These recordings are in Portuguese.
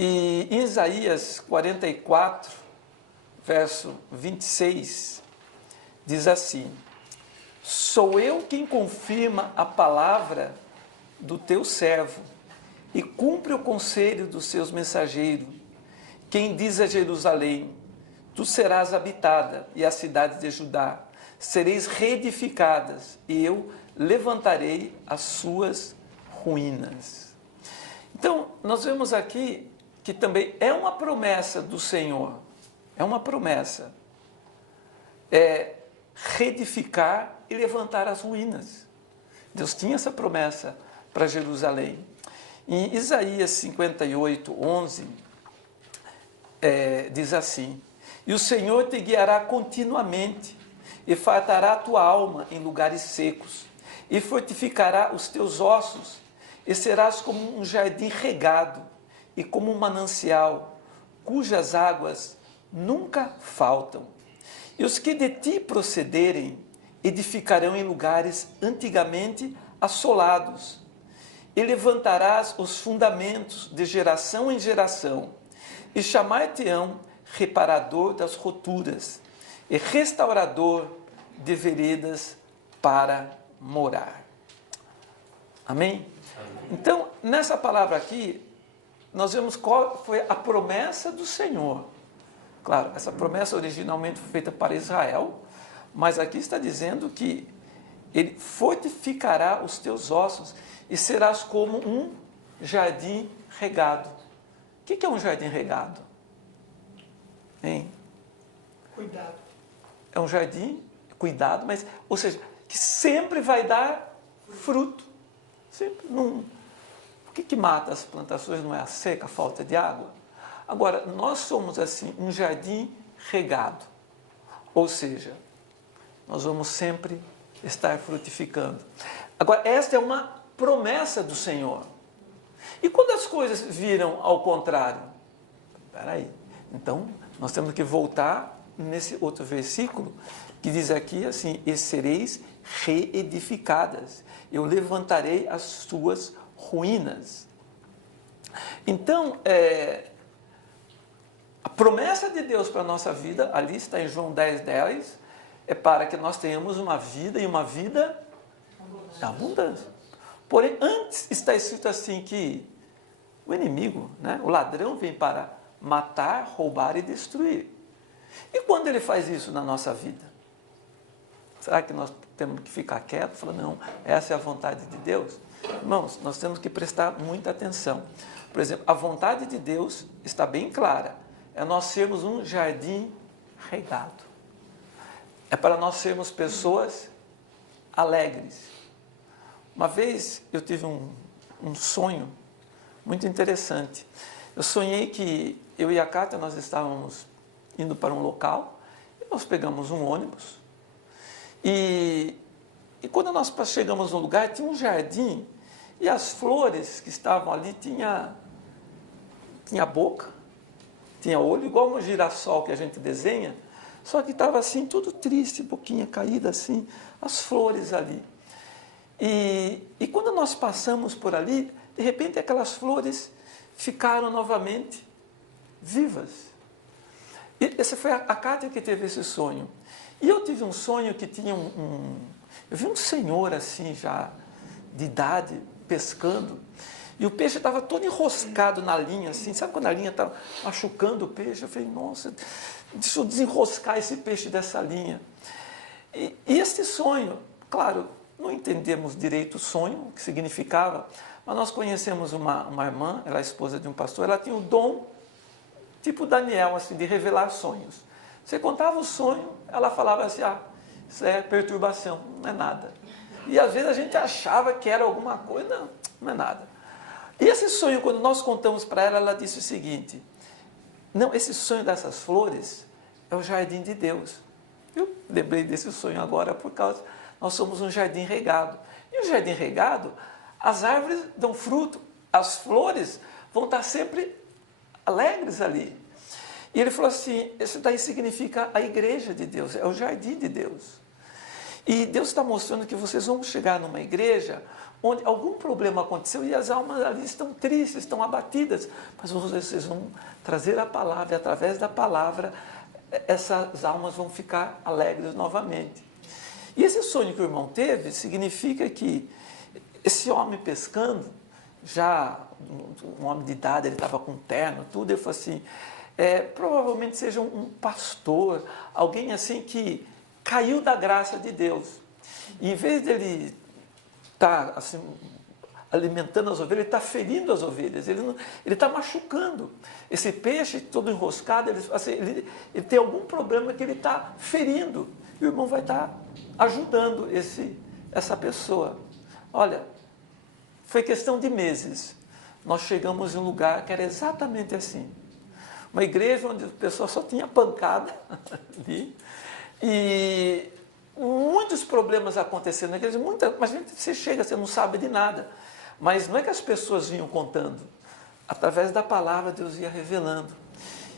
E em Isaías 44, verso 26, diz assim: sou eu quem confirma a palavra do teu servo e cumpre o conselho dos seus mensageiros, quem diz a Jerusalém: tu serás habitada, e as cidades de Judá sereis reedificadas, e eu levantarei as suas ruínas. Então, nós vemos aqui que também é uma promessa do Senhor, é uma promessa, reedificar e levantar as ruínas. Deus tinha essa promessa para Jerusalém. Em Isaías 58, 11, diz assim: e o Senhor te guiará continuamente, e fartará a tua alma em lugares secos, e fortificará os teus ossos, e serás como um jardim regado, e como um manancial, cujas águas nunca faltam. E os que de ti procederem, edificarão em lugares antigamente assolados, e levantarás os fundamentos de geração em geração, e chamar-te-ão reparador das roturas, e restaurador de veredas para morar. Amém? Então, nessa palavra aqui, nós vemos qual foi a promessa do Senhor. Claro, essa promessa originalmente foi feita para Israel, mas aqui está dizendo que ele fortificará os teus ossos e serás como um jardim regado. O que é um jardim regado? Hein? Cuidado. É um jardim, cuidado, mas, ou seja, que sempre vai dar fruto. Sempre. Não. O que mata as plantações não é a seca, a falta de água? Agora, nós somos assim, um jardim regado. Ou seja, nós vamos sempre estar frutificando. Agora, esta é uma promessa do Senhor. E quando as coisas viram ao contrário? Espera aí. Então, nós temos que voltar nesse outro versículo, que diz aqui assim: e sereis reedificadas, eu levantarei as suas ruínas. Então, a promessa de Deus para a nossa vida, ali está em João 10, 10, é para que nós tenhamos uma vida, e uma vida abundante. Porém, antes está escrito assim que o inimigo, né, o ladrão, vem para matar, roubar e destruir. E quando ele faz isso na nossa vida? Será que nós temos que ficar quietos e falar: não, essa é a vontade de Deus? Irmãos, nós temos que prestar muita atenção. Por exemplo, a vontade de Deus está bem clara. É nós sermos um jardim regado. É para nós sermos pessoas alegres. Uma vez eu tive um sonho muito interessante. Eu sonhei que eu e a Cátia, nós estávamos indo para um local, e nós pegamos um ônibus, e quando nós chegamos no lugar, tinha um jardim, e as flores que estavam ali tinha boca, tinha olho, igual um girassol que a gente desenha, só que estava assim, tudo triste, boquinha caída assim, as flores ali. E quando nós passamos por ali, de repente aquelas flores ficaram novamente vivas. E essa foi a Cátia que teve esse sonho. E eu tive um sonho que tinha eu vi um senhor assim, já de idade, pescando, e o peixe estava todo enroscado na linha, assim, sabe quando a linha está machucando o peixe? Eu falei: nossa, deixa eu desenroscar esse peixe dessa linha. E esse sonho, claro, não entendemos direito o sonho, o que significava, mas nós conhecemos uma irmã, ela é esposa de um pastor, ela tinha o dom, tipo Daniel, assim, de revelar sonhos. Você contava o sonho, ela falava assim: ah, isso é perturbação, não é nada. E às vezes a gente achava que era alguma coisa, não, não é nada. E esse sonho, quando nós contamos para ela, ela disse o seguinte: não, esse sonho dessas flores é o jardim de Deus. Eu lembrei desse sonho agora por causa, nós somos um jardim regado. E o jardim regado, as árvores dão fruto, as flores vão estar sempre alegres ali. E ele falou assim: isso daí significa a igreja de Deus, é o jardim de Deus. E Deus está mostrando que vocês vão chegar numa igreja onde algum problema aconteceu e as almas ali estão tristes, estão abatidas, mas vocês vão trazer a palavra, e através da palavra, essas almas vão ficar alegres novamente. E esse sonho que o irmão teve significa que esse homem pescando, já um homem de idade, ele estava com terno, tudo, ele falou assim, provavelmente seja um pastor, alguém assim que caiu da graça de Deus. E em vez dele estar assim, alimentando as ovelhas, ele está ferindo as ovelhas, ele está machucando. Esse peixe todo enroscado, ele tem algum problema que ele está ferindo. E o irmão vai estar ajudando essa pessoa. Olha, foi questão de meses. Nós chegamos em um lugar que era exatamente assim. Uma igreja onde a pessoa só tinha pancada ali. E muitos problemas acontecendo na igreja. Mas você chega, você não sabe de nada. Mas não é que as pessoas vinham contando. Através da palavra, Deus ia revelando.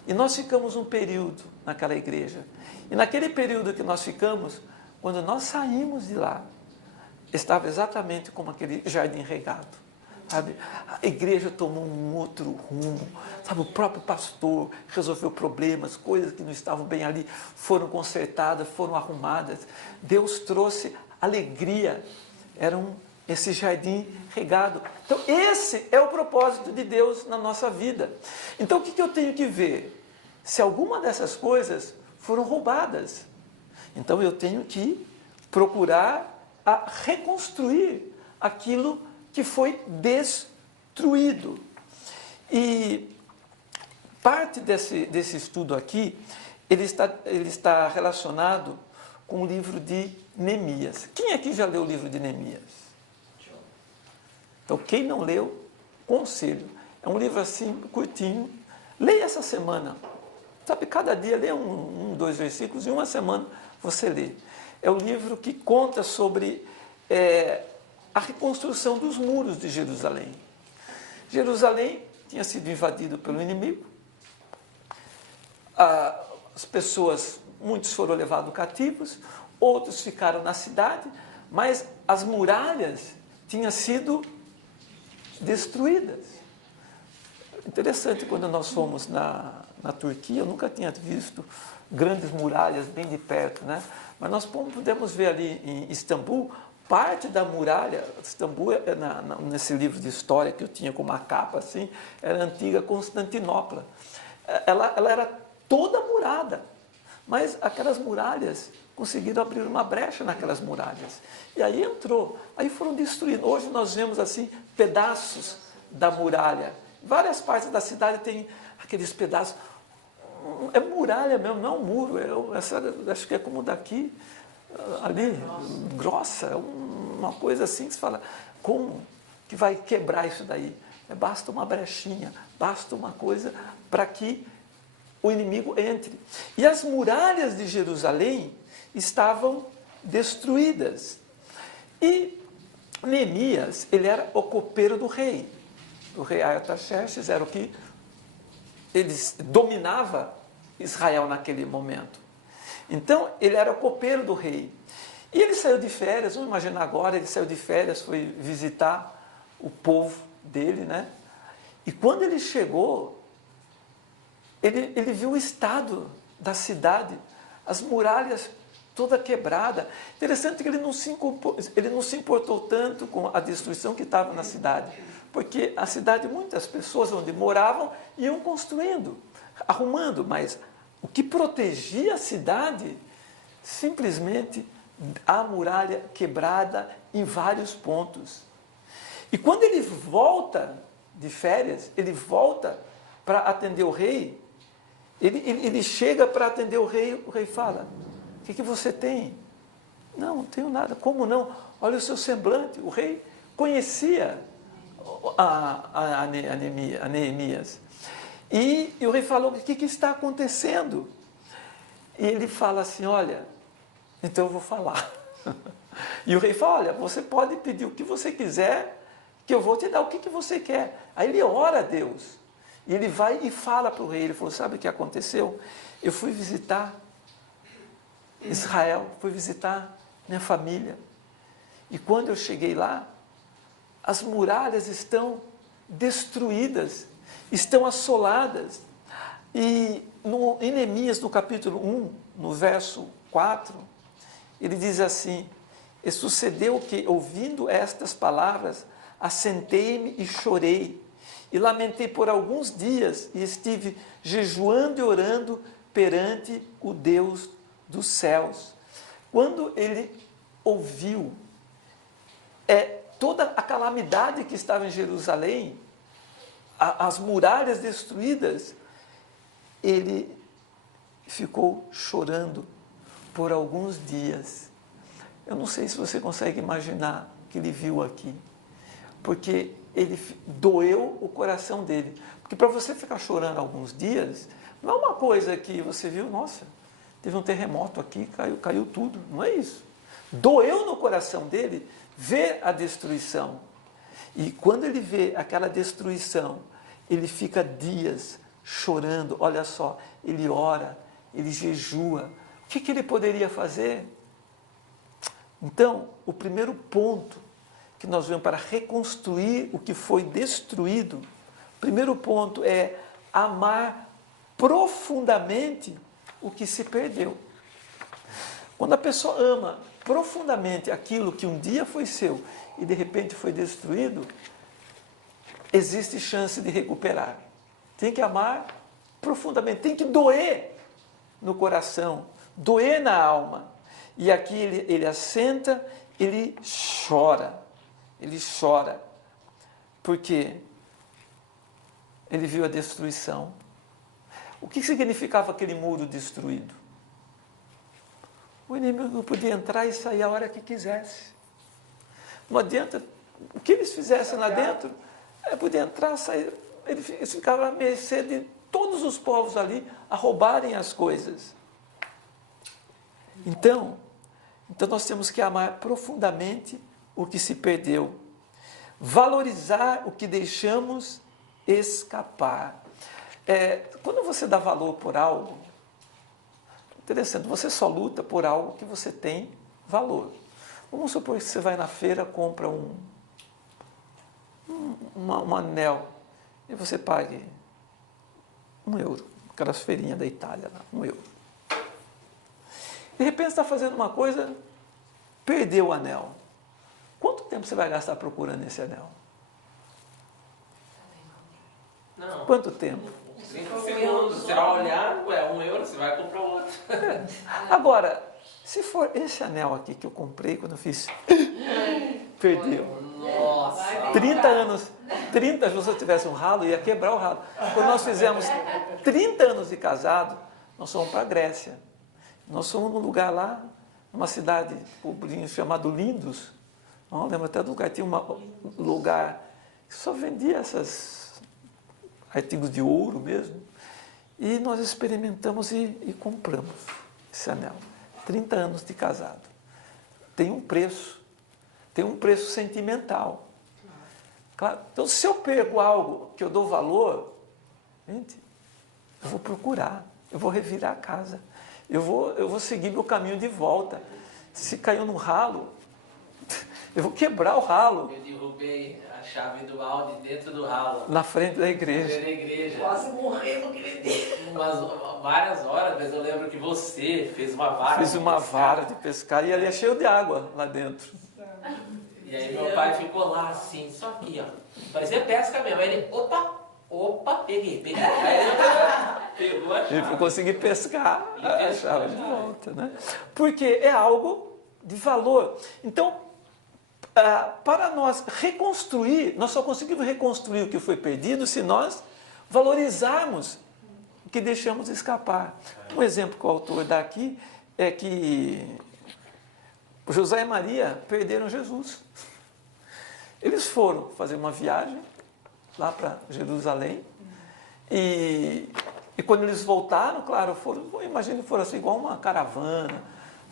E nós ficamos um período naquela igreja. E naquele período que nós ficamos, quando nós saímos de lá, estava exatamente como aquele jardim regado. Sabe? A igreja tomou um outro rumo. Sabe? O próprio pastor resolveu problemas, coisas que não estavam bem ali, foram consertadas, foram arrumadas. Deus trouxe alegria. Era esse jardim regado. Então, esse é o propósito de Deus na nossa vida. Então, o que eu tenho que ver? Se alguma dessas coisas foram roubadas, então eu tenho que procurar a reconstruir aquilo que foi destruído. E parte desse estudo aqui, ele está relacionado com o livro de Neemias. Quem aqui já leu o livro de Neemias? Então, quem não leu, conselho. É um livro assim, curtinho. Leia essa semana. Sabe, cada dia lê dois versículos, e uma semana você lê. É o livro que conta sobre a reconstrução dos muros de Jerusalém. Jerusalém tinha sido invadido pelo inimigo. As pessoas, muitos foram levados cativos, outros ficaram na cidade, mas as muralhas tinham sido destruídas. Interessante, quando nós fomos na Turquia, eu nunca tinha visto grandes muralhas bem de perto, né? Mas nós pudemos ver ali em Istambul, parte da muralha. Istambul, nesse livro de história que eu tinha com uma capa assim, era a antiga Constantinopla. Ela era toda murada, mas aquelas muralhas conseguiram abrir uma brecha naquelas muralhas. E aí aí foram destruídos. Hoje nós vemos assim pedaços da muralha. Várias partes da cidade tem aqueles pedaços. É muralha mesmo, não é um muro. Acho que é como daqui, ali, grossa. É uma coisa assim que se fala, como que vai quebrar isso daí? Basta uma brechinha, basta uma coisa para que o inimigo entre. E as muralhas de Jerusalém estavam destruídas. E Neemias, ele era o copeiro do rei. O rei Artaxerxes era o que dominava Israel naquele momento. Então, ele era o copeiro do rei. E ele saiu de férias, vamos imaginar agora, ele saiu de férias, foi visitar o povo dele, né? E quando ele chegou, ele viu o estado da cidade, as muralhas toda quebrada. Interessante que ele não se importou tanto com a destruição que estava na cidade, porque a cidade, muitas pessoas onde moravam, iam construindo, arrumando, mas o que protegia a cidade, simplesmente a muralha quebrada em vários pontos. E quando ele volta de férias, ele volta para atender o rei, ele chega para atender o rei fala, o que você tem? Não tenho nada. Como não? Olha o seu semblante. O rei conhecia a Neemias. E o rei falou, o que está acontecendo? E ele fala assim, olha, então eu vou falar. E o rei fala, olha, você pode pedir o que você quiser, que eu vou te dar o que você quer. Aí ele ora a Deus. E ele vai e fala para o rei, ele falou, sabe o que aconteceu? Eu fui visitar Israel, fui visitar minha família. E quando eu cheguei lá, as muralhas estão destruídas, estão assoladas. E em Neemias, no capítulo 1, no verso 4, ele diz assim: e sucedeu que, ouvindo estas palavras, assentei-me e chorei, e lamentei por alguns dias, e estive jejuando e orando perante o Deus dos céus. Quando ele ouviu toda a calamidade que estava em Jerusalém, as muralhas destruídas, ele ficou chorando por alguns dias. Eu não sei se você consegue imaginar o que ele viu aqui, porque ele doeu o coração dele. Porque para você ficar chorando alguns dias, não é uma coisa que você viu, nossa, teve um terremoto aqui, caiu tudo, não é isso. Doeu no coração dele ver a destruição. E quando ele vê aquela destruição, ele fica dias chorando. Olha só, ele ora, ele jejua. O que ele poderia fazer? Então, o primeiro ponto que nós vemos para reconstruir o que foi destruído, o primeiro ponto é amar profundamente o que se perdeu. Quando a pessoa ama profundamente aquilo que um dia foi seu e de repente foi destruído, existe chance de recuperar. Tem que amar profundamente, tem que doer no coração, doer na alma. E aqui ele assenta, ele chora, porque ele viu a destruição. O que significava aquele muro destruído? O inimigo não podia entrar e sair a hora que quisesse. Não adianta, o que eles fizessem lá dentro, podia entrar, sair, eles ficavam à mercê de todos os povos ali a roubarem as coisas. Então nós temos que amar profundamente o que se perdeu, valorizar o que deixamos escapar. Quando você dá valor por algo, interessante, você só luta por algo que você tem valor. Vamos supor que você vai na feira, compra um anel, e você pague €1, aquelas feirinhas da Itália lá, €1. De repente você está fazendo uma coisa, perdeu o anel. Quanto tempo você vai gastar procurando esse anel? Não. Quanto tempo? 5 segundos. Você vai olhar, €1, você vai comprar outro. Agora, se for esse anel aqui que eu comprei quando eu fiz, perdeu. Nossa. 30 anos, se você tivesse um ralo, ia quebrar o ralo. Quando nós fizemos 30 anos de casado, nós fomos para a Grécia. Nós fomos num lugar lá, numa cidade pobrinha chamado Lindos. Não lembro até do lugar, tinha um lugar que só vendia esses artigos de ouro mesmo. E nós experimentamos e compramos esse anel. 30 anos de casado. Tem um preço sentimental. Claro. Então, se eu perco algo que eu dou valor, gente, eu vou procurar, eu vou revirar a casa, eu vou seguir meu caminho de volta. Se caiu num ralo, eu vou quebrar o ralo. Eu derrubei a chave do Audi dentro do ralo. Na frente da igreja. Quase morrendo aquele dia. Várias horas, mas eu lembro que você fez uma vara. Fiz uma vara de pescar e ali é cheio de água lá dentro. E aí meu pai ficou lá assim, só aqui, ó. Parecia pesca mesmo. Aí ele, opa, peguei. Aí ele pegou a chave. E consegui pescar a chave de volta, né? Porque é algo de valor. Então, para nós reconstruir, nós só conseguimos reconstruir o que foi perdido se nós valorizarmos o que deixamos escapar. Um exemplo que o autor dá aqui é que José e Maria perderam Jesus. Eles foram fazer uma viagem lá para Jerusalém e quando eles voltaram, claro, imagino que foram assim, igual uma caravana.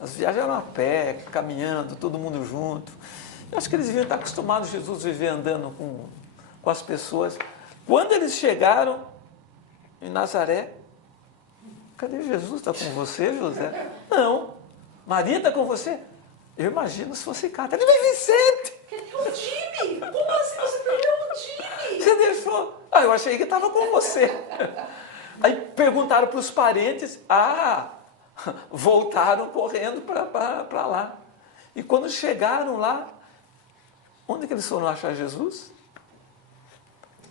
As viagens eram a pé, caminhando, todo mundo junto. Eu acho que eles deviam estar acostumados a Jesus viver andando com as pessoas. Quando eles chegaram em Nazaré, cadê Jesus? Está com você, José? Não. Maria está com você? Eu imagino se fosse Cátia. Ele vai Vicente! Ele tem um time! Como você deixou? Ah, eu achei que estava com você. Aí perguntaram para os parentes, voltaram correndo para lá. E quando chegaram lá, onde que eles foram achar Jesus?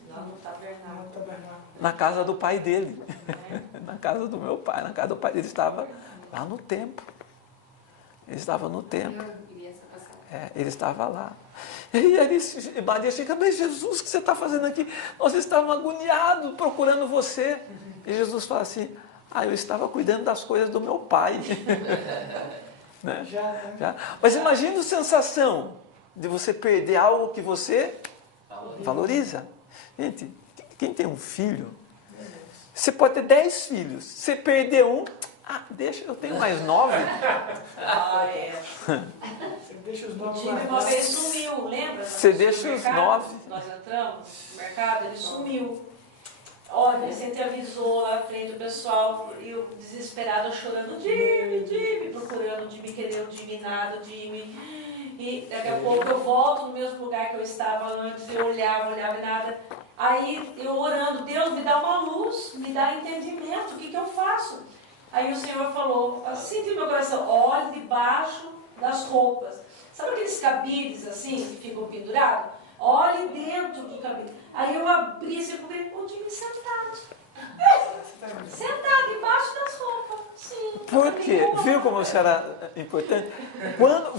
Lá no tabernáculo. Na casa do pai dele. Na casa do meu pai, na casa do pai dele. Ele estava lá no templo. Ele estava no templo. Ele estava lá. E aí Maria chega, mas Jesus, o que você está fazendo aqui? Nós estávamos agoniados procurando você. E Jesus fala assim, eu estava cuidando das coisas do meu pai. Né? Já. Mas imagina a sensação de você perder algo que você valoriza. Gente, quem tem um filho, você pode ter 10 filhos. Se você perder um, deixa, eu tenho mais 9. Você deixa os 9 lá. Uma vez sumiu, lembra? Você deixa os 9. Nós entramos no mercado, ele sumiu. Olha, você te avisou lá na frente o pessoal, e eu desesperada, chorando, Jimmy, procurando o Jimmy, querendo o Jimmy, nada, o Jimmy. E daqui a pouco eu volto no mesmo lugar que eu estava antes, eu olhava e nada. Aí eu orando, Deus, me dá uma luz, me dá entendimento, o que eu faço? Aí o Senhor falou, assim de meu coração, olhe debaixo das roupas. Sabe aqueles cabides assim, que ficam pendurados? Olhe dentro do cabide. Aí eu abri, você cobriu o Jimmy sentado. Sentado embaixo das roupas. Sim. Por quê? Viu como isso era importante? Quando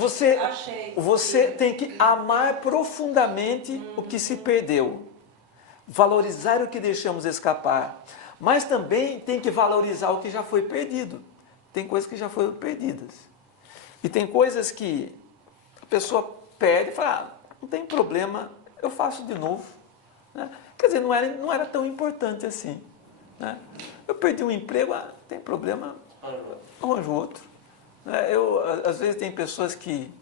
você tem que amar profundamente o que se perdeu. Valorizar o que deixamos escapar. Mas também tem que valorizar o que já foi perdido. Tem coisas que já foram perdidas. E tem coisas que a pessoa perde e fala, não tem problema, eu faço de novo. Né? Quer dizer, não era tão importante assim. Né? Eu perdi um emprego, tem problema, arranjo outro. Né? Às vezes tem pessoas que,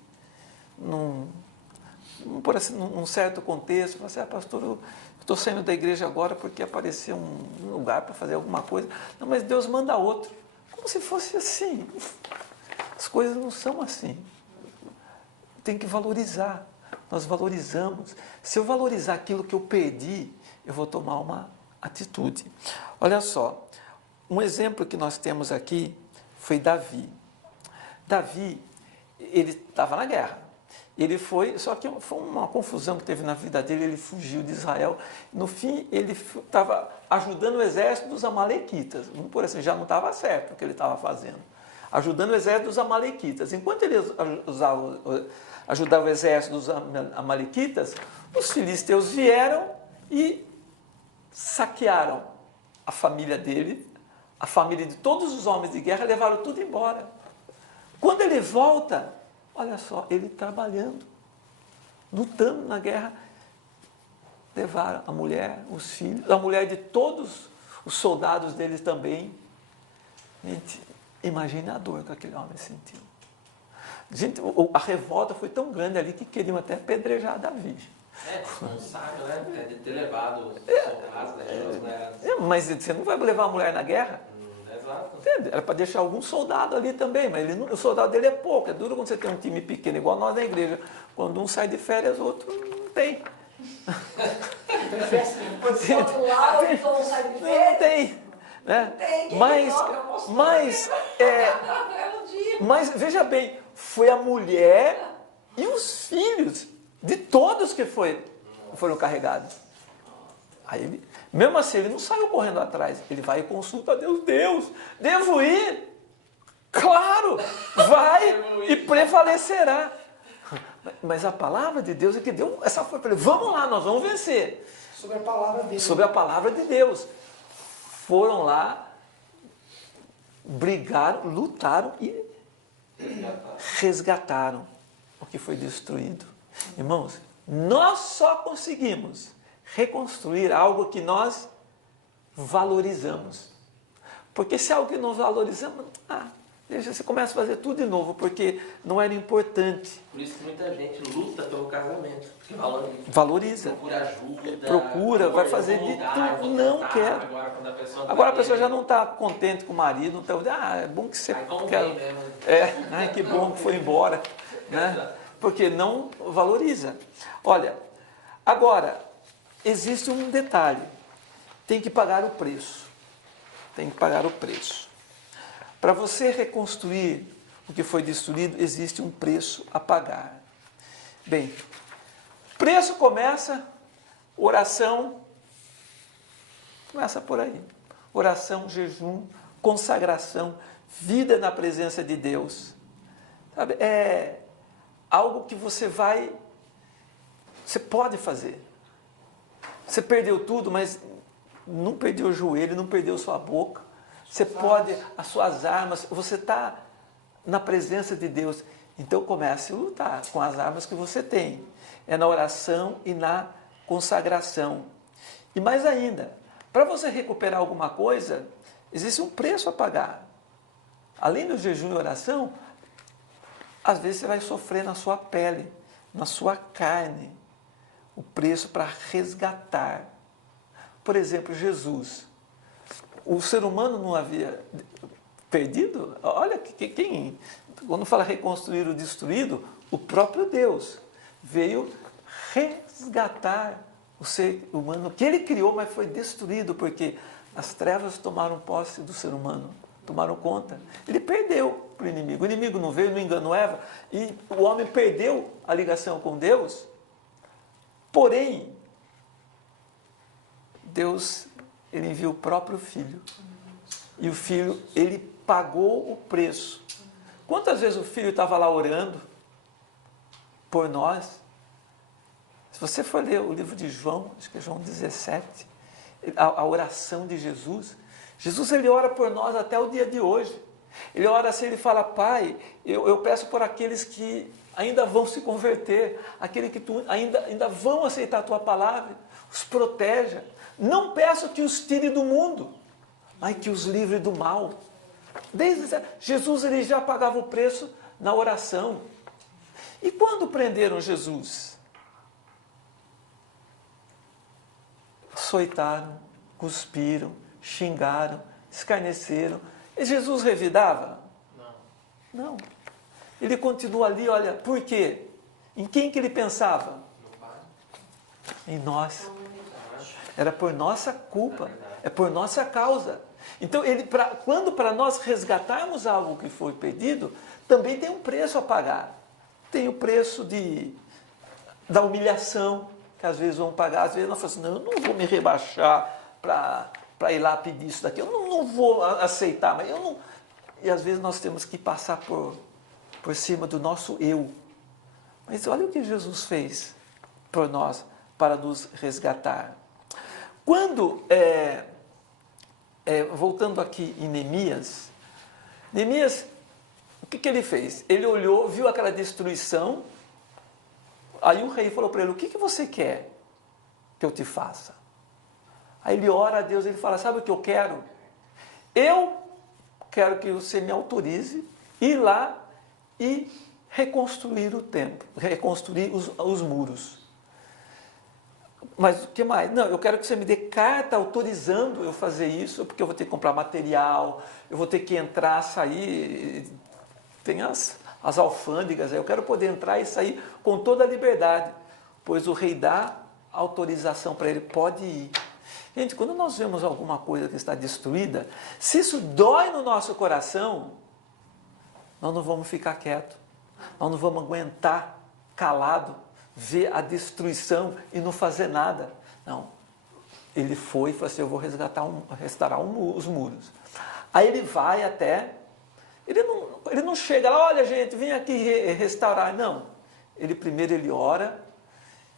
por assim, num certo contexto, falam assim, pastor, eu estou saindo da igreja agora porque apareceu um lugar para fazer alguma coisa. Não, mas Deus manda outro. Como se fosse assim. As coisas não são assim. Tem que valorizar. Nós valorizamos. Se eu valorizar aquilo que eu perdi, eu vou tomar uma atitude. Olha só, um exemplo que nós temos aqui foi Davi. Davi, ele estava na guerra. Ele só que foi uma confusão que teve na vida dele, ele fugiu de Israel. No fim, ele estava ajudando o exército dos amalequitas. Por assim, já não estava certo o que ele estava fazendo. Ajudando o exército dos amalequitas. Enquanto ele ajudava o exército dos amalequitas, os filisteus vieram e saquearam a família dele, a família de todos os homens de guerra, levaram tudo embora. Quando ele volta, olha só, ele trabalhando, lutando na guerra, levaram a mulher, os filhos, a mulher de todos os soldados deles também. Gente, imagine a dor que aquele homem sentiu. Gente, a revolta foi tão grande ali que queriam até apedrejar Davi. Responsável, né? De ter levado os soldados, né? Mas você não vai levar a mulher na guerra? Exato. Era para deixar algum soldado ali também, mas o soldado dele é pouco. É duro quando você tem um time pequeno, igual nós na igreja. Quando um sai de férias, o outro não tem. Não tem. Né? Mas veja bem, foi a mulher e os filhos de todos que foram carregados. Aí ele, mesmo assim, ele não saiu correndo atrás. Ele vai e consulta a Deus. Deus, devo ir? Claro, vai e prevalecerá. Mas a palavra de Deus é que deu essa força para ele. Vamos lá, nós vamos vencer. Sobre a palavra dele. Sobre a palavra de Deus. Foram lá, brigaram, lutaram e resgataram o que foi destruído. Irmãos, nós só conseguimos reconstruir algo que nós valorizamos. Porque se é algo que nós valorizamos, deixa, você começa a fazer tudo de novo, porque não era importante. Por isso que muita gente luta pelo casamento, porque valoriza. Procura ajuda. Procura, vai fazer de tudo. Não quero. Agora a pessoa já não está contente com o marido, não está, é bom que você quer. Que bom que foi embora. Né? Porque não valoriza. Olha, agora, existe um detalhe, tem que pagar o preço. Tem que pagar o preço. Para você reconstruir o que foi destruído, existe um preço a pagar. Bem, preço começa, oração, começa por aí. Oração, jejum, consagração, vida na presença de Deus. Sabe, é algo que você pode fazer. Você perdeu tudo, mas não perdeu o joelho, não perdeu sua boca. Você pode, as suas armas, você está na presença de Deus. Então comece a lutar com as armas que você tem. É na oração e na consagração. E mais ainda, para você recuperar alguma coisa, existe um preço a pagar. Além do jejum e oração, às vezes você vai sofrer na sua pele, na sua carne, o preço para resgatar. Por exemplo, Jesus. O ser humano não havia perdido? Olha, quando fala reconstruir o destruído, o próprio Deus veio resgatar o ser humano que ele criou, mas foi destruído, porque as trevas tomaram posse do ser humano, tomaram conta. Ele perdeu para o inimigo. O inimigo não veio, não enganou Eva, e o homem perdeu a ligação com Deus. Porém, Deus, ele enviou o próprio Filho. E o Filho, ele pagou o preço. Quantas vezes o Filho estava lá orando por nós? Se você for ler o livro de João, acho que é João 17, a oração de Jesus, Jesus ele ora por nós até o dia de hoje. Ele ora assim, ele fala, Pai, eu peço por aqueles que ainda vão se converter, aqueles que ainda vão aceitar a Tua palavra, os proteja. Não peço que os tire do mundo, mas que os livre do mal. Jesus ele já pagava o preço na oração. E quando prenderam Jesus? Açoitaram, cuspiram, xingaram, escarneceram. E Jesus revidava? Não. Ele continua ali, olha, por quê? Em quem que ele pensava? Em nós. Era por nossa culpa, é por nossa causa. Então, quando para nós resgatarmos algo que foi perdido, também tem um preço a pagar. Tem o preço da humilhação, que às vezes vão pagar. Às vezes nós falamos assim, não, eu não vou me rebaixar para ir lá pedir isso daqui, eu não vou aceitar, mas eu não... E às vezes nós temos que passar por cima do nosso eu. Mas olha o que Jesus fez por nós, para nos resgatar. Quando, voltando aqui em Neemias, o que ele fez? Ele olhou, viu aquela destruição, aí o rei falou para ele, o que você quer que eu te faça? Aí ele ora a Deus, ele fala, sabe o que eu quero? Eu quero que você me autorize ir lá e reconstruir o templo, reconstruir os muros. Mas o que mais? Não, eu quero que você me dê carta autorizando eu fazer isso, porque eu vou ter que comprar material, eu vou ter que entrar, sair, tem as alfândegas, eu quero poder entrar e sair com toda a liberdade, pois o rei dá autorização para ele, pode ir. Gente, quando nós vemos alguma coisa que está destruída, se isso dói no nosso coração, nós não vamos ficar quietos, nós não vamos aguentar calado, ver a destruição e não fazer nada. Não. Ele foi e falou assim, eu vou restaurar os muros. Aí ele vai até... Ele não chega lá, olha gente, vem aqui restaurar. Não. Primeiro ele ora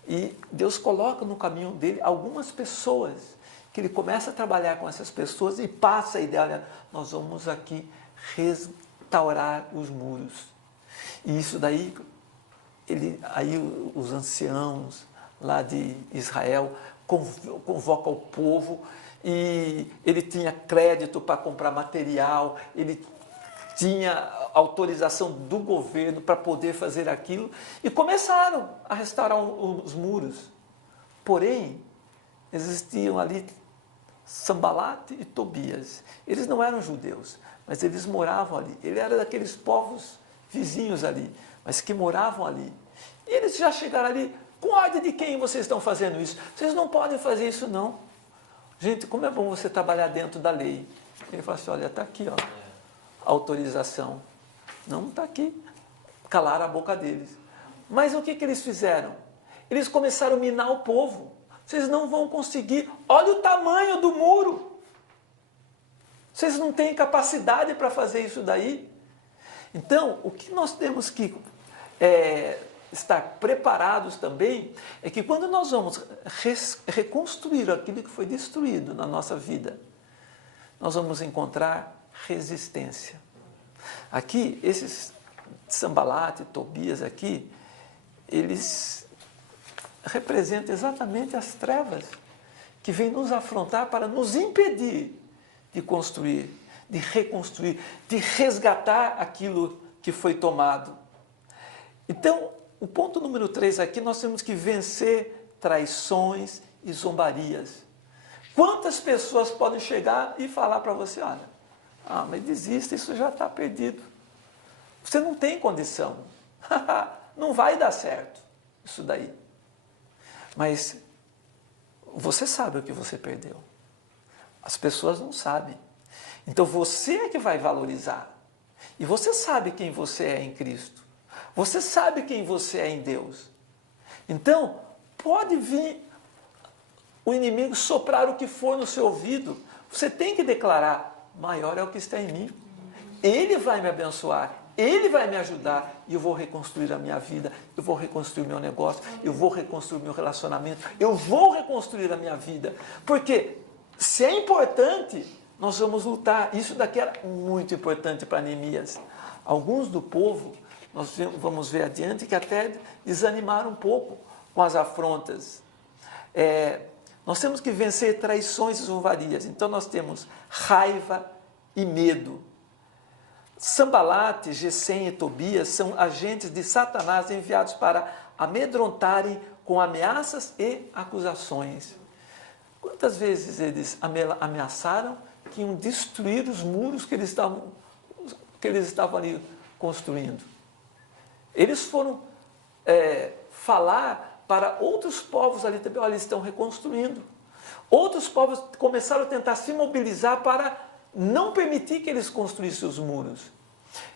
e Deus coloca no caminho dele algumas pessoas que ele começa a trabalhar com essas pessoas e passa a ideia, olha, nós vamos aqui restaurar os muros. E isso daí... Aí os anciãos lá de Israel convocam o povo e ele tinha crédito para comprar material, ele tinha autorização do governo para poder fazer aquilo e começaram a restaurar os muros. Porém, existiam ali Sambalate e Tobias. Eles não eram judeus, mas eles moravam ali. Ele era daqueles povos vizinhos ali, mas que moravam ali. E eles já chegaram ali, Com ordem de quem vocês estão fazendo isso? Vocês não podem fazer isso, não. Gente, como é bom você trabalhar dentro da lei. Ele fala assim, olha, está aqui, ó, autorização. Não está aqui. Calaram a boca deles. Mas o que eles fizeram? Eles começaram a minar o povo. Vocês não vão conseguir. Olha o tamanho do muro. Vocês não têm capacidade para fazer isso daí. Então, o que nós temos que estar preparados também é que quando nós vamos reconstruir aquilo que foi destruído na nossa vida, nós vamos encontrar resistência. Aqui, esses Sambalat e Tobias aqui, eles representam exatamente as trevas que vêm nos afrontar para nos impedir de construir, de reconstruir, de resgatar aquilo que foi tomado. Então, o ponto número 3 aqui, nós temos que vencer traições e zombarias. Quantas pessoas podem chegar e falar para você, olha, mas desista, isso já está perdido. Você não tem condição. Não vai dar certo isso daí. Mas você sabe o que você perdeu. As pessoas não sabem. Então você é que vai valorizar. E você sabe quem você é em Cristo. Você sabe quem você é em Deus. Então, pode vir o inimigo soprar o que for no seu ouvido. Você tem que declarar, maior é o que está em mim. Ele vai me abençoar. Ele vai me ajudar e eu vou reconstruir a minha vida, eu vou reconstruir meu negócio, eu vou reconstruir meu relacionamento, eu vou reconstruir a minha vida. Porque se é importante, nós vamos lutar. Isso daqui era muito importante para Neemias. Alguns do povo, nós vamos ver adiante, que até desanimaram um pouco com as afrontas. Nós temos que vencer traições e zombarias. Então nós temos raiva e medo. Sambalat, Gesem e Tobias são agentes de Satanás enviados para amedrontarem com ameaças e acusações. Quantas vezes eles ameaçaram que iam destruir os muros que eles estavam ali construindo? Eles foram falar para outros povos ali também, olha, eles estão reconstruindo. Outros povos começaram a tentar se mobilizar para não permitir que eles construíssem os muros.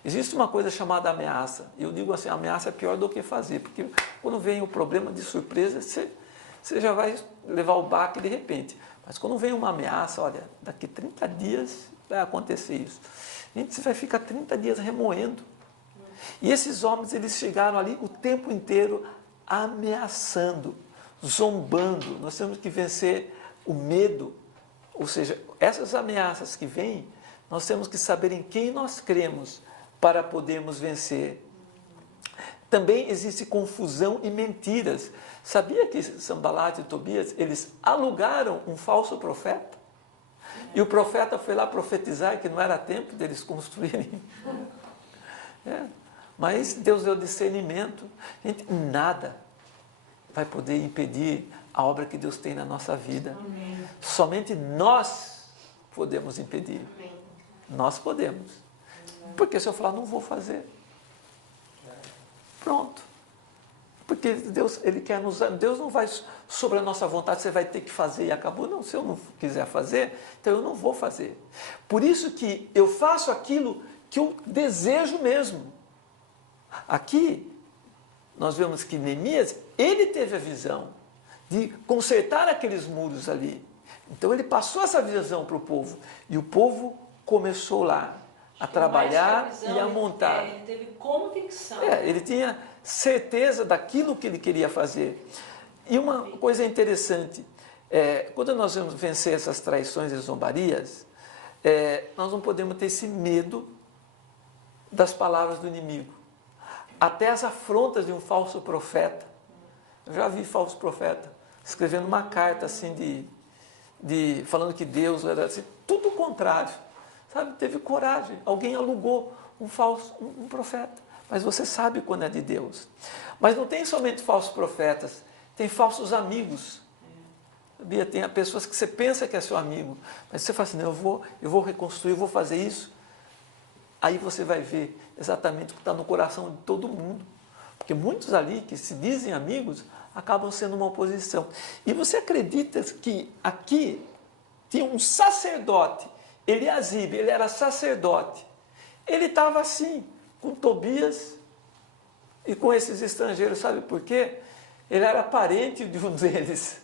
Existe uma coisa chamada ameaça. Eu digo assim, ameaça é pior do que fazer, porque quando vem o problema de surpresa, você já vai levar o baque de repente. Mas quando vem uma ameaça, olha, daqui 30 dias vai acontecer isso. Gente, você vai ficar 30 dias remoendo. E esses homens, eles chegaram ali o tempo inteiro ameaçando, zombando. Nós temos que vencer o medo. Ou seja, essas ameaças que vêm, nós temos que saber em quem nós cremos para podermos vencer. Também existe confusão e mentiras. Sabia que Sambalat e Tobias, eles alugaram um falso profeta? E o profeta foi lá profetizar que não era tempo deles construírem. Mas Deus deu discernimento. Gente, nada vai poder impedir a obra que Deus tem na nossa vida. Amém. Somente nós podemos impedir. Amém. Nós podemos. Porque se eu falar, não vou fazer. Pronto. Porque Deus, Ele quer nos... Deus não vai sobre a nossa vontade, você vai ter que fazer e acabou. Não, se eu não quiser fazer, então eu não vou fazer. Por isso que eu faço aquilo que eu desejo mesmo. Aqui, nós vemos que Neemias, ele teve a visão de consertar aqueles muros ali. Então ele passou essa visão para o povo. E o povo começou lá a trabalhar e a montar. Ele teve convicção. Ele tinha certeza daquilo que ele queria fazer. E uma coisa interessante, quando nós vamos vencer essas traições e zombarias, nós não podemos ter esse medo das palavras do inimigo. Até as afrontas de um falso profeta. Eu já vi falso profeta escrevendo uma carta assim falando que Deus era assim, tudo o contrário. Sabe, teve coragem. Alguém alugou um profeta. Mas você sabe quando é de Deus. Mas não tem somente falsos profetas, tem falsos amigos. Sabia? Tem pessoas que você pensa que é seu amigo, mas você fala assim, não, eu vou reconstruir, eu vou fazer isso. Aí você vai ver exatamente o que está no coração de todo mundo. Porque muitos ali que se dizem amigos, acabam sendo uma oposição. E você acredita que aqui tinha um sacerdote, Eliasibe, ele era sacerdote. Ele estava assim, com Tobias e com esses estrangeiros, sabe por quê? Ele era parente de um deles.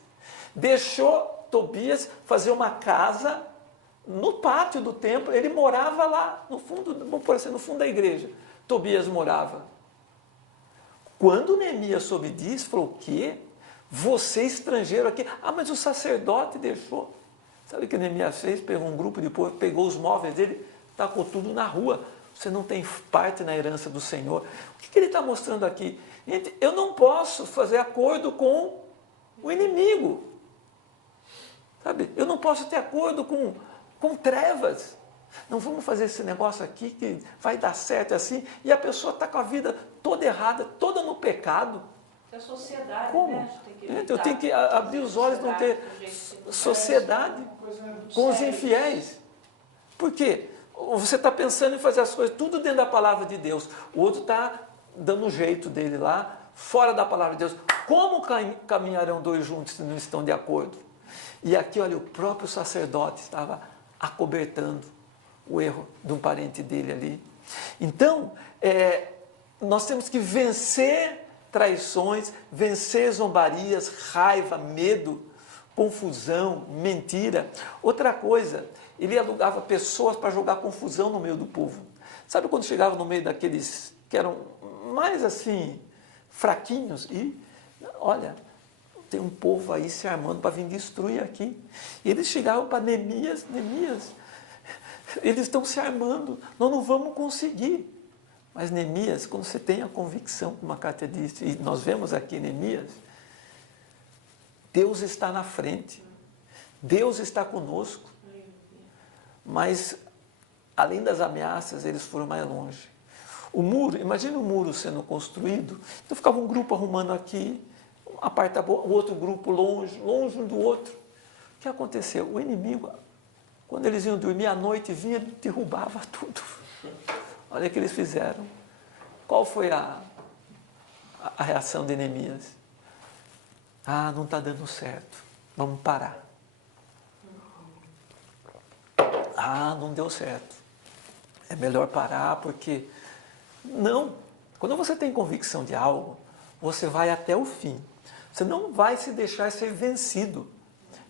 Deixou Tobias fazer uma casa no pátio do templo, ele morava lá, no fundo, vamos por assim, no fundo da igreja. Tobias morava. Quando Neemias soube disso, falou: o quê? Você estrangeiro aqui? Ah, mas o sacerdote deixou. Sabe o que Neemias fez? Pegou um grupo de povo, pegou os móveis dele, tacou tudo na rua. Você não tem parte na herança do Senhor. O que ele está mostrando aqui? Gente, eu não posso fazer acordo com o inimigo. Sabe? Eu não posso ter acordo com trevas. Não vamos fazer esse negócio aqui que vai dar certo assim, e a pessoa está com a vida toda errada, toda no pecado. A sociedade, como? né? Tem que Gente, eu tenho que abrir os olhos, não ter sociedade com os infiéis. Por quê? Você está pensando em fazer as coisas tudo dentro da palavra de Deus. O outro está dando o jeito dele lá, fora da palavra de Deus. Como caminharão dois juntos se não estão de acordo? E aqui, olha, o próprio sacerdote estava acobertando o erro de um parente dele ali. Então, nós temos que vencer traições, vencer zombarias, raiva, medo, confusão, mentira. Outra coisa, ele alugava pessoas para jogar confusão no meio do povo. Sabe quando chegava no meio daqueles que eram mais assim, fraquinhos? E, olha, tem um povo aí se armando para vir destruir aqui. E eles chegavam para Neemias, eles estão se armando, nós não vamos conseguir. Mas Neemias, quando você tem a convicção, como a Cátia disse, e nós vemos aqui Neemias, Deus está na frente, Deus está conosco. Mas, além das ameaças, eles foram mais longe. O muro, imagina o muro sendo construído, então ficava um grupo arrumando aqui, o outro grupo longe um do outro. O que aconteceu? O inimigo, quando eles iam dormir à noite, vinha e derrubava tudo. Olha o que eles fizeram. Qual foi a reação de Neemias? Ah, não está dando certo, vamos parar. Ah, não deu certo. É melhor parar porque... Não, quando você tem convicção de algo, você vai até o fim. Você não vai se deixar ser vencido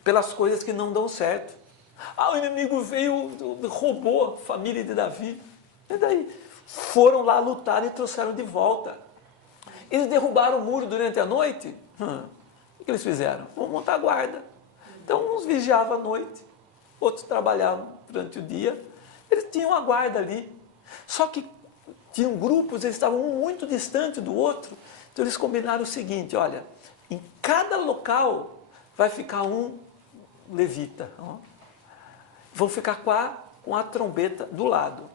pelas coisas que não dão certo. Ah, o inimigo veio, roubou a família de Davi. E daí? Foram lá lutar e trouxeram de volta. Eles derrubaram o muro durante a noite? O que eles fizeram? Vamos montar a guarda. Então, uns vigiavam à noite, outros trabalhavam durante o dia. Eles tinham a guarda ali. Só que tinham grupos, eles estavam um muito distante do outro. Então, eles combinaram o seguinte, olha, em cada local vai ficar um levita. Vão ficar com a trombeta do lado.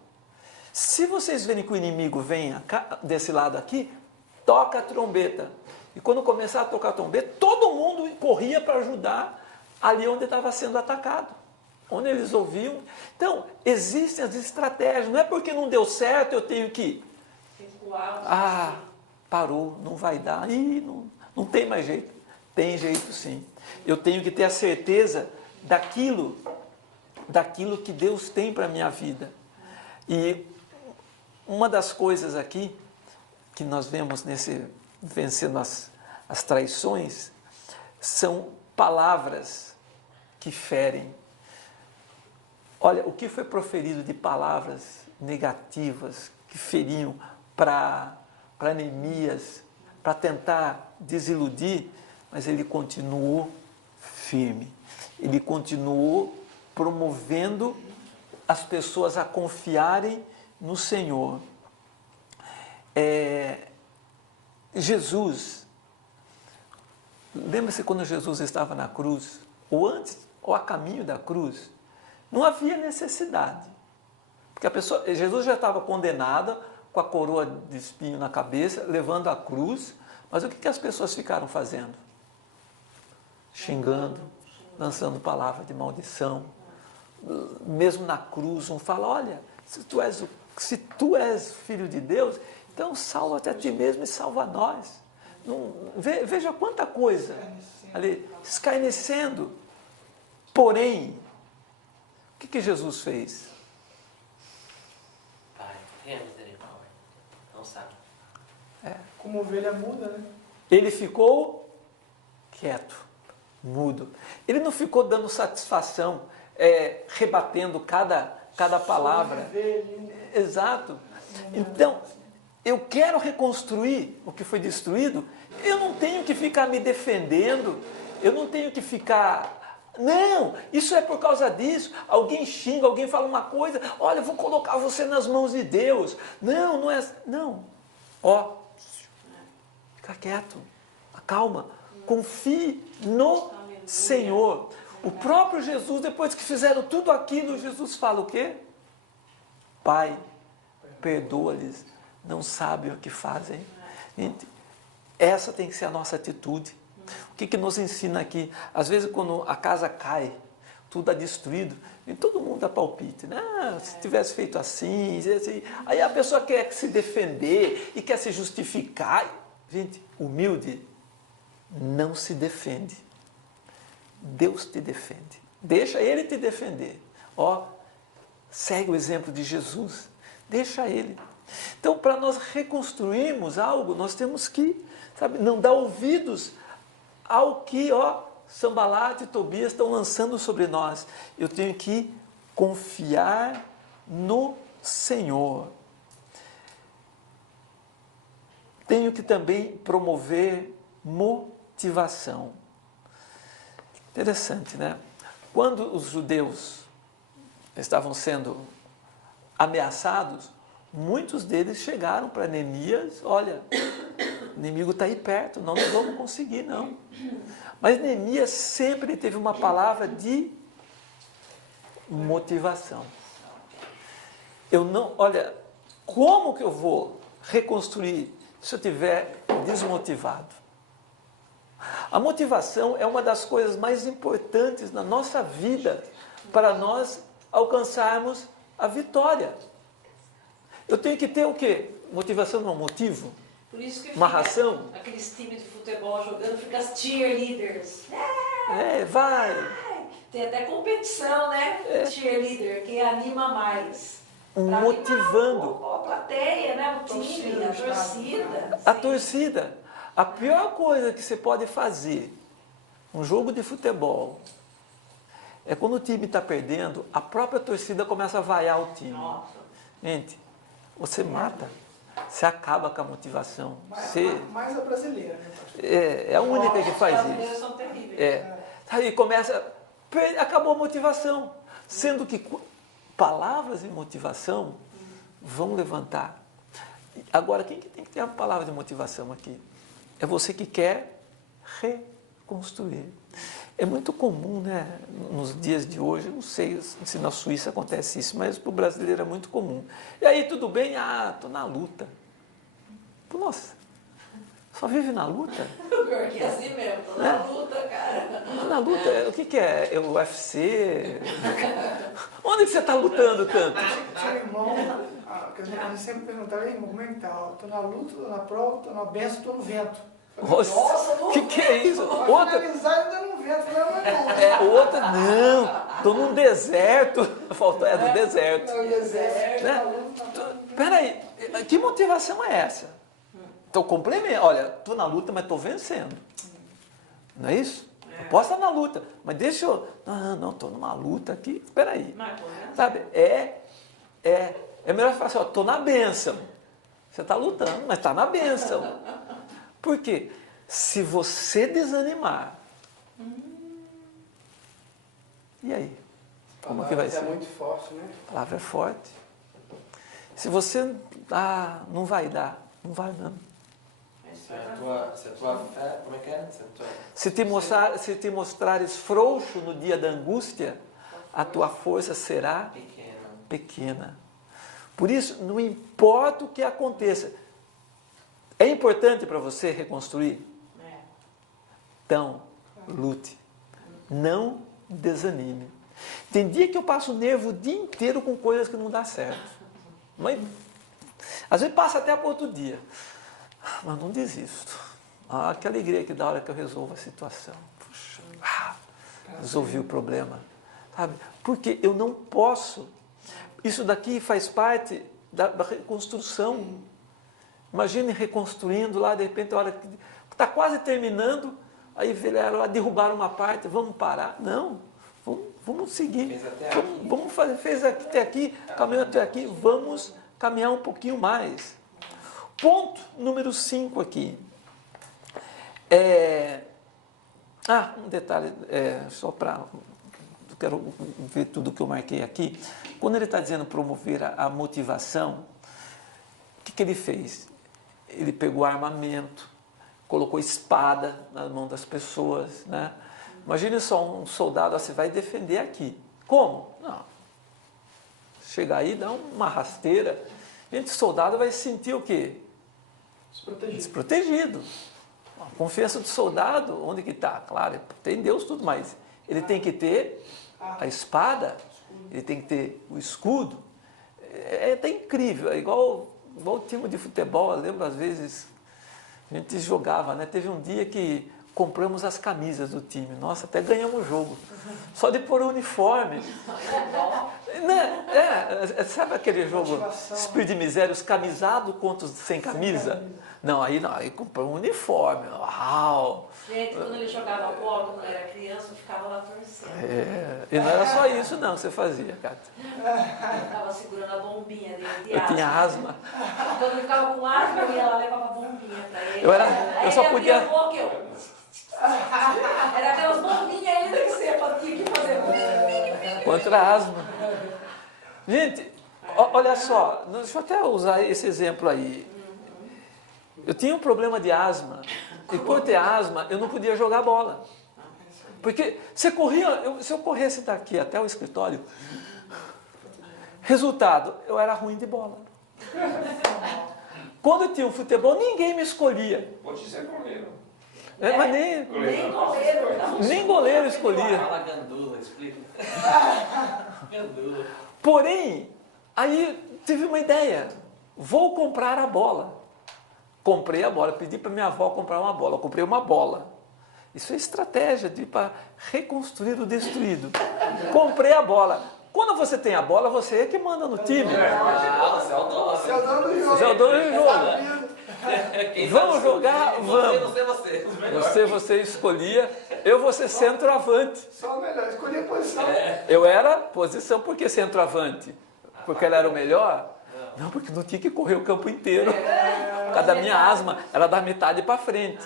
Se vocês verem que o inimigo vem desse lado aqui, toca a trombeta. E quando começar a tocar a trombeta, todo mundo corria para ajudar ali onde estava sendo atacado. Onde eles ouviam. Então, existem as estratégias. Não é porque não deu certo, eu tenho que... Ah, parou, não vai dar. Ih, não tem mais jeito. Tem jeito sim. Eu tenho que ter a certeza daquilo que Deus tem para a minha vida. E uma das coisas aqui que nós vemos nesse vencendo as traições são palavras que ferem. Olha, o que foi proferido de palavras negativas que feriam para Neemias, para tentar desiludir, mas ele continuou firme. Ele continuou promovendo as pessoas a confiarem no Senhor. Jesus, lembra-se quando Jesus estava na cruz, ou antes, ou a caminho da cruz, não havia necessidade. Porque Jesus já estava condenado, com a coroa de espinho na cabeça, levando a cruz, mas o que as pessoas ficaram fazendo? Xingando, lançando palavras de maldição. Mesmo na cruz, um fala, olha, se tu és filho de Deus, então salva-te a ti mesmo e salva nós. Veja quanta coisa ali, escarnecendo. Porém, o que Jesus fez? Pai, tenha misericórdia. Não sabe. Como ovelha muda, né? Ele ficou quieto, mudo. Ele não ficou dando satisfação, rebatendo cada palavra. Exato. Então, eu quero reconstruir o que foi destruído. Eu não tenho que ficar me defendendo. Eu não tenho que ficar... Não, isso é por causa disso. Alguém xinga, alguém fala uma coisa. Olha, eu vou colocar você nas mãos de Deus. Não, não é... Não. Ó, fica quieto. Acalma. Confie no Senhor. O próprio Jesus, depois que fizeram tudo aquilo, Jesus fala o quê? Pai, perdoa-lhes, não sabem o que fazem. Essa tem que ser a nossa atitude. O que nos ensina aqui? Às vezes, quando a casa cai, tudo é destruído, e todo mundo dá palpite, né? Se tivesse feito assim, aí a pessoa quer se defender e quer se justificar. Gente, humilde, não se defende. Deus te defende. Deixa Ele te defender. Ó, segue o exemplo de Jesus. Deixa Ele. Então, para nós reconstruirmos algo, nós temos que, não dar ouvidos ao que, Sanbalat e Tobias estão lançando sobre nós. Eu tenho que confiar no Senhor. Tenho que também promover motivação. Interessante, né? Quando os judeus estavam sendo ameaçados, muitos deles chegaram para Neemias, olha, o inimigo está aí perto, não vamos conseguir, não. Mas Neemias sempre teve uma palavra de motivação. Olha, como que eu vou reconstruir se eu estiver desmotivado? A motivação é uma das coisas mais importantes na nossa vida para nós alcançarmos a vitória. Eu tenho que ter o quê? Motivação não, motivo. Por isso que uma ração. Aqueles times de futebol jogando, fica as cheerleaders. Vai. Tem até competição, né? Cheerleader, quem anima mais. Motivando. A plateia, né? O time, a torcida. A torcida. A pior coisa que você pode fazer um jogo de futebol é quando o time está perdendo, a própria torcida começa a vaiar o time. Nossa. Gente, você mata, você acaba com a motivação. Mais a brasileira, né? É a única que faz Os brasileiros isso. são terríveis. Aí começa, acabou a motivação. Sendo que palavras de motivação vão levantar. Agora, quem que tem que ter a palavra de motivação aqui? É você que quer reconstruir. É muito comum, né, nos dias de hoje, não sei se na Suíça acontece isso, mas para o brasileiro é muito comum. E aí, tudo bem? Estou na luta. Nossa, só vive na luta? Pior que é assim mesmo, tô na luta, cara. Tô na luta, o que é? É o UFC? Onde que você está lutando tanto? Tinha um irmão, a gente sempre perguntava, irmão, como é que tá? Tô na luta, tô na prova, tô na benção, tô no vento. Nossa, o que é isso? Outra finalizar ainda no vento, não. Outra, não, estou num deserto. Faltou, do deserto. No deserto, né? na luta. Peraí, que motivação é essa? Então, complemento. Olha, estou na luta, mas estou vencendo. Não é isso? Eu posso estar na luta, mas deixa eu... Não, estou numa luta aqui. Espera aí. Sabe, é melhor falar assim, estou na bênção. Você está lutando, mas está na bênção. Por quê? Se você desanimar, e aí? Como que vai ser? É muito forte, né? A palavra é forte. Se você, não vai dar, não vai não. Se a tua fé, como é que é? Se te mostrares frouxo no dia da angústia, a tua força será pequena. Por isso, não importa o que aconteça. É importante para você reconstruir? Então, lute. Não desanime. Tem dia que eu passo nervo o dia inteiro com coisas que não dão certo. Mas, às vezes passa até para outro dia. Mas não desisto. Ah, que alegria que dá a hora que eu resolvo a situação. Puxa, resolvi o problema. Sabe? Porque eu não posso. Isso daqui faz parte da reconstrução. Imagine reconstruindo lá, de repente, a hora que está quase terminando, aí vieram lá, derrubaram uma parte, vamos parar. Não, vamos seguir. Vamos fazer, fez até aqui, caminhou até aqui, vamos caminhar um pouquinho mais. Ponto número 5 aqui. Um detalhe, só para... Eu quero ver tudo que eu marquei aqui. Quando ele está dizendo promover a motivação, o que ele fez? Ele pegou armamento, colocou espada na mão das pessoas, né? Imagine só um soldado, você vai defender aqui. Como? Não. Chegar aí, dá uma rasteira. Gente, o soldado vai sentir o quê? Desprotegido. A confiança do soldado, onde que está? Claro, tem Deus tudo, mas ele tem que ter a espada, ele tem que ter o escudo. É até incrível, é igual o time de futebol. Eu lembro, às vezes, a gente jogava, né? Teve um dia que compramos as camisas do time. Nossa, até ganhamos o jogo. Só de pôr o uniforme. Né? Sabe aquele jogo Espírito de Miséria, os camisados contra os sem camisa? Não, aí comprou um uniforme. Uau! Gente, quando ele jogava bola, quando eu era criança, eu ficava lá torcendo. E não era só isso não que você fazia, Cátia. Eu estava segurando a bombinha dele de Eu tinha asma. Quando ele ficava com asma, eu ia lá e levava a bombinha para ele. Eu só podia... Era aquelas bombinhas ainda que você tinha que fazer. Contra a asma. Gente, olha só, deixa eu até usar esse exemplo aí. Eu tinha um problema de asma, e por ter asma, eu não podia jogar bola. Porque se eu corresse daqui até o escritório, resultado, eu era ruim de bola. Quando eu tinha um futebol, ninguém me escolhia. Pode ser goleiro. Mas nem goleiro escolhia. Fala gandula, explica. Gandula. Porém, aí tive uma ideia. Vou comprar a bola. Comprei a bola, pedi para minha avó comprar uma bola. Eu comprei uma bola. Isso é estratégia para reconstruir o destruído. Comprei a bola. Quando você tem a bola, você é que manda no time. Você é o dono. Você é o dono do jogo. Você é o dono do jogo. Vamos jogar? Vamos. Você escolhia. Eu vou ser centroavante. Só o melhor, escolhi a posição. Eu era posição, por que centroavante? Porque ela era o melhor? Não, porque não tinha que correr o campo inteiro. Por causa da minha asma, era da metade para frente.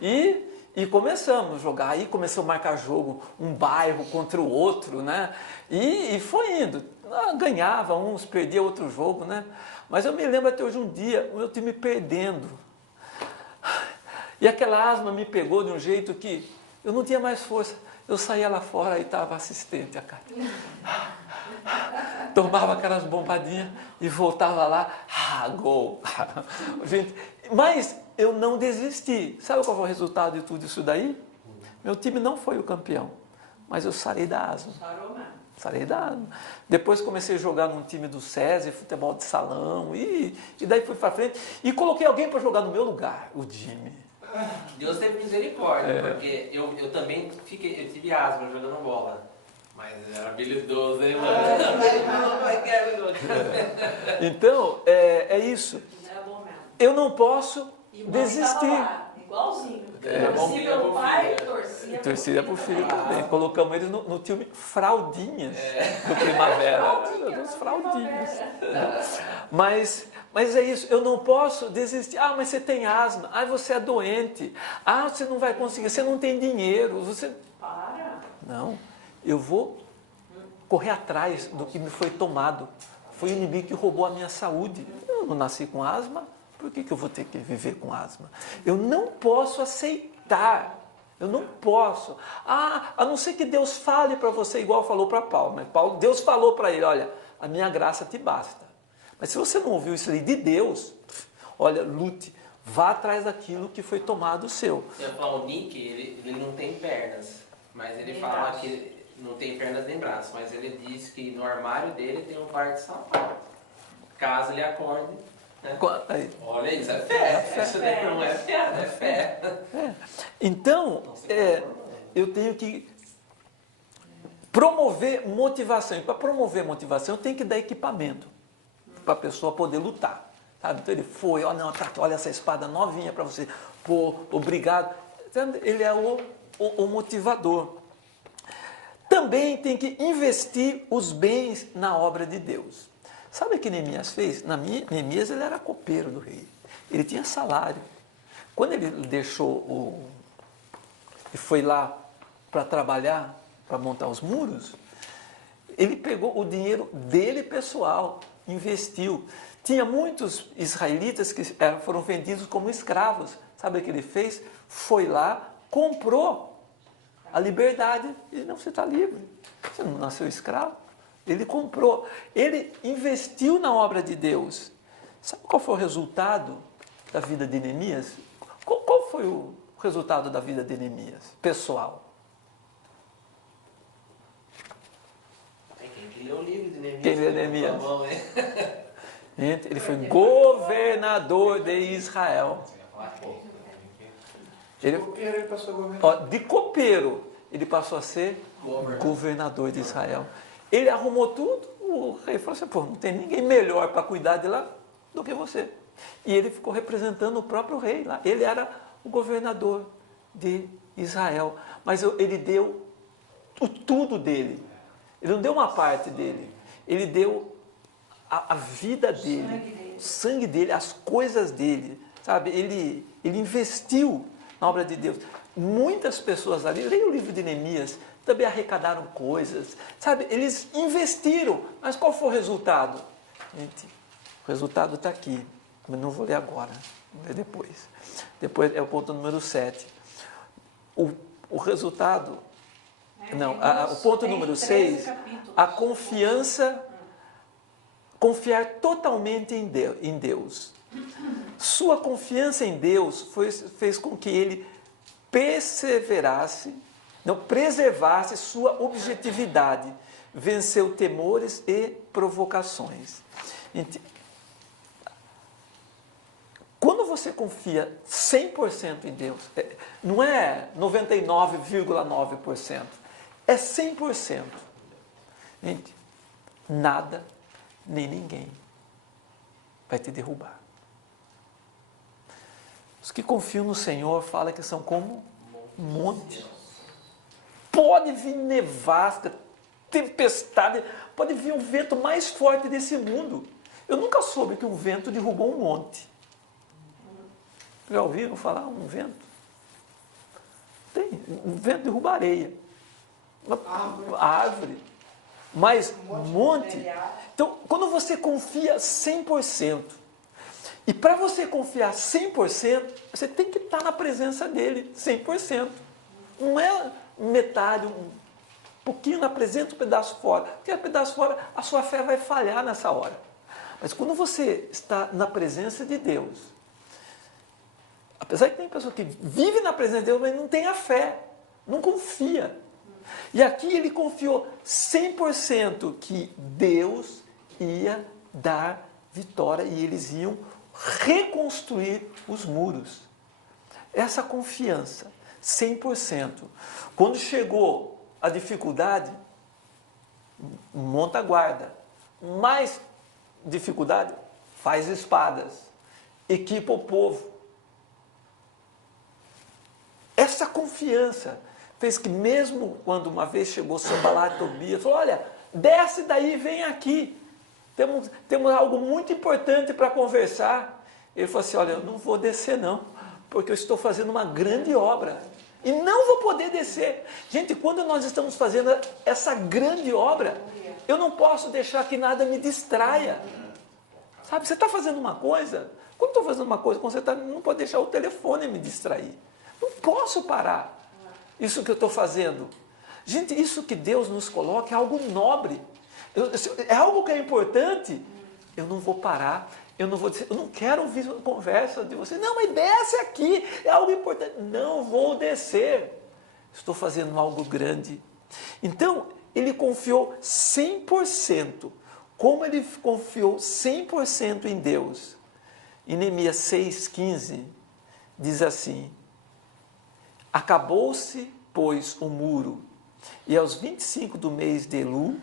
E começamos a jogar, aí começamos a marcar jogo, um bairro contra o outro, né? E foi indo. Ganhava uns, perdia outro jogo, né? Mas eu me lembro até hoje um dia, o meu time perdendo. E aquela asma me pegou de um jeito que eu não tinha mais força. Eu saía lá fora e estava assistente, a Cátia. Tomava aquelas bombadinhas e voltava lá, gol. Gente, mas eu não desisti. Sabe qual foi o resultado de tudo isso daí? Meu time não foi o campeão, mas eu sarei da asma. Sarei da asma. Depois comecei a jogar num time do SESI, futebol de salão, e daí fui para frente. E coloquei alguém para jogar no meu lugar, o Jimmy. Deus teve misericórdia, porque eu também eu tive asma jogando bola. Mas era habilidoso, hein, mano? Então, é isso. Eu não posso desistir. Igualzinho. Torcia pelo pai, Torcia para o filho também. Colocamos eles no time Fraldinhas do Primavera. Dos Fraldinhas. Mas é isso, eu não posso desistir. Mas você tem asma. Você é doente. Você não vai conseguir, você não tem dinheiro. Para. Não, eu vou correr atrás do que me foi tomado. Foi o inimigo que roubou a minha saúde. Eu não nasci com asma. Por que eu vou ter que viver com asma? Eu não posso aceitar. Eu não posso. A não ser que Deus fale para você, igual falou para Paulo. Mas Deus falou para ele, olha, a minha graça te basta. Mas se você não ouviu isso ali de Deus, olha, lute. Vá atrás daquilo que foi tomado seu. Eu falo, o Nick, ele não tem pernas. Mas ele fala que não tem pernas nem braços. Mas ele diz que no armário dele tem um par de sapato. Caso ele acorde, Aí. Olha isso, é fé. Isso daí não é fé, é fé. Então, eu tenho que promover motivação. E para promover motivação, eu tenho que dar equipamento para a pessoa poder lutar. Sabe? Então ele foi, olha, não, olha essa espada novinha para você. Pô, obrigado. Ele é o motivador. Também tem que investir os bens na obra de Deus. Sabe o que Neemias fez? Neemias ele era copeiro do rei. Ele tinha salário. Quando ele deixou e foi lá para trabalhar, para montar os muros, ele pegou o dinheiro dele pessoal, investiu. Tinha muitos israelitas que foram vendidos como escravos. Sabe o que ele fez? Foi lá, comprou a liberdade. E não, você está livre. Você não nasceu escravo. Ele comprou. Ele investiu na obra de Deus. Sabe qual foi o resultado da vida de Neemias? Qual foi o resultado da vida de Neemias, pessoal? Quem leu o livro de Neemias? Quem lê Neemias? Tá bom, hein? Gente, ele foi governador de Israel. Ele passou a governar. De copeiro, ele passou a ser governador de Israel. Ele arrumou tudo, o rei falou assim, pô, não tem ninguém melhor para cuidar de lá do que você. E ele ficou representando o próprio rei lá. Ele era o governador de Israel. Mas ele deu o tudo dele. Ele não deu uma parte dele. Ele deu a vida dele, o sangue dele, as coisas dele. Sabe? Ele investiu na obra de Deus. Muitas pessoas ali, leia o livro de Neemias, também arrecadaram coisas. Sabe? Eles investiram. Mas qual foi o resultado? Gente, o resultado está aqui. Mas não vou ler agora, vou ler depois. Depois é o ponto número 7. O resultado... Não, o ponto número 6, a confiança, confiar totalmente em Deus. Sua confiança em Deus fez com que ele preservasse sua objetividade, venceu temores e provocações. Quando você confia 100% em Deus, não é 99,9%, é 100%. Gente, nada nem ninguém vai te derrubar. Os que confiam no Senhor falam que são como um monte. Pode vir nevasca, tempestade, pode vir o vento mais forte desse mundo. Eu nunca soube que um vento derrubou um monte. Já ouviram falar um vento? Tem, um vento derruba areia. Uma árvore. Mas um monte. Então, quando você confia 100%, e para você confiar 100%, você tem que estar na presença dele 100%. Não é metade, um pouquinho na presença, um pedaço fora. Porque um pedaço fora, a sua fé vai falhar nessa hora. Mas quando você está na presença de Deus, apesar que tem pessoa que vive na presença de Deus, mas não tem a fé, não confia. E aqui ele confiou 100% que Deus ia dar vitória e eles iam reconstruir os muros. Essa confiança, 100%. Quando chegou a dificuldade, monta guarda. Mais dificuldade, faz espadas. Equipa o povo. Essa confiança fez que mesmo quando uma vez chegou Sanbalate e Tobias, falou, olha, desce daí, vem aqui. Temos algo muito importante para conversar. Ele falou assim, olha, eu não vou descer não, porque eu estou fazendo uma grande obra. E não vou poder descer. Gente, quando nós estamos fazendo essa grande obra, eu não posso deixar que nada me distraia. Sabe, você está fazendo uma coisa, quando estou fazendo uma coisa, quando você não pode deixar o telefone me distrair. Não posso parar isso que eu estou fazendo. Gente, isso que Deus nos coloca é algo nobre. É algo que é importante. Eu não vou parar. Eu não quero ouvir uma conversa de você. Não, mas desce aqui. É algo importante. Não vou descer. Estou fazendo algo grande. Então, ele confiou 100%. Como ele confiou 100% em Deus, Em Neemias 6,15, diz assim: acabou-se, pois, o muro, e aos 25 do mês de Elu,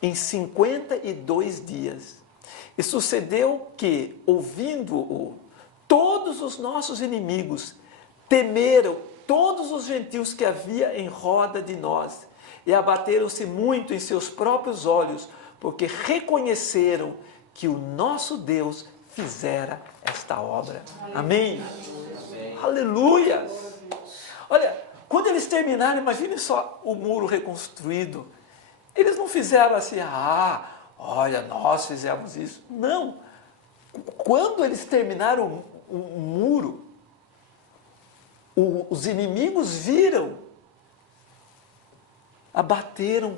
em 52 dias. E sucedeu que, ouvindo-o, todos os nossos inimigos temeram todos os gentios que havia em roda de nós, e abateram-se muito em seus próprios olhos, porque reconheceram que o nosso Deus fizera esta obra. Amém? Amém. Aleluia! Olha, quando eles terminaram, imagine só o muro reconstruído. Eles não fizeram assim, olha, nós fizemos isso. Não. Quando eles terminaram o muro, os inimigos viram, abateram,